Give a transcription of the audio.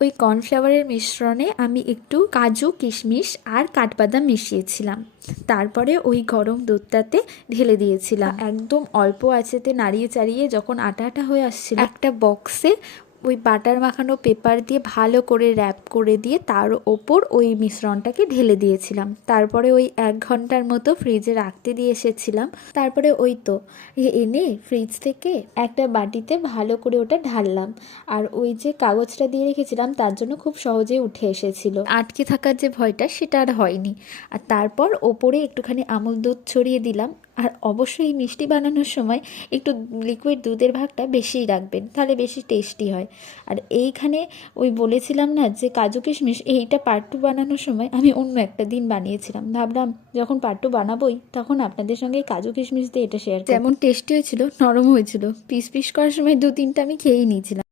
ওই কর্নফ্লাওয়ারের মিশ্রণে আমি একটু কাজু কিশমিশ আর কাঠবাদাম মিশিয়েছিলাম। তারপরে ওই গরম দুধটাতে ঢেলে দিয়েছিলাম। একদম অল্প আঁচেতে নাড়িয়ে চাড়িয়ে যখন আটা আটা হয়ে আসছিল, একটা বক্সে ওই বাটার মাখানো পেপার দিয়ে ভালো করে র্যাপ করে দিয়ে তার ওপর ওই মিশ্রণটাকে ঢেলে দিয়েছিলাম। তারপরে ওই 1 ঘন্টার মতো ফ্রিজে রাখতে দিয়ে এসেছিলাম। তারপরে ওই তো এনে ফ্রিজ থেকে একটা বাটিতে ভালো করে ওটা ঢাললাম। আর ওই যে কাগজটা দিয়ে রেখেছিলাম তার জন্য খুব সহজেই উঠে এসেছিল, আটকে থাকার যে ভয়টা সেটা আর হয়নি। আর তারপর ওপরে একটুখানি আমুল দুধ ছড়িয়ে দিলাম। আর অবশ্যই মিষ্টি বানানোর সময় একটু লিকুইড দুধের ভাগটা বেশিই রাখবেন, তাহলে বেশি টেস্টি হয়। আর এইখানে ওই বলেছিলাম না যে কাজু কিশমিশ, এইটা পার্ট 2 বানানোর সময় আমি অন্য একটা দিন বানিয়েছিলাম। ভাবলাম যখন পার্ট 2 বানাবোই তখন আপনাদের সঙ্গে কাজু কিশমিশ দিয়ে এটা শেয়ার, যেমন টেস্টি হয়েছিল, নরম হয়েছিল, পিস পিস করার সময় 2-3টা আমি খেয়েই নিয়েছিলাম।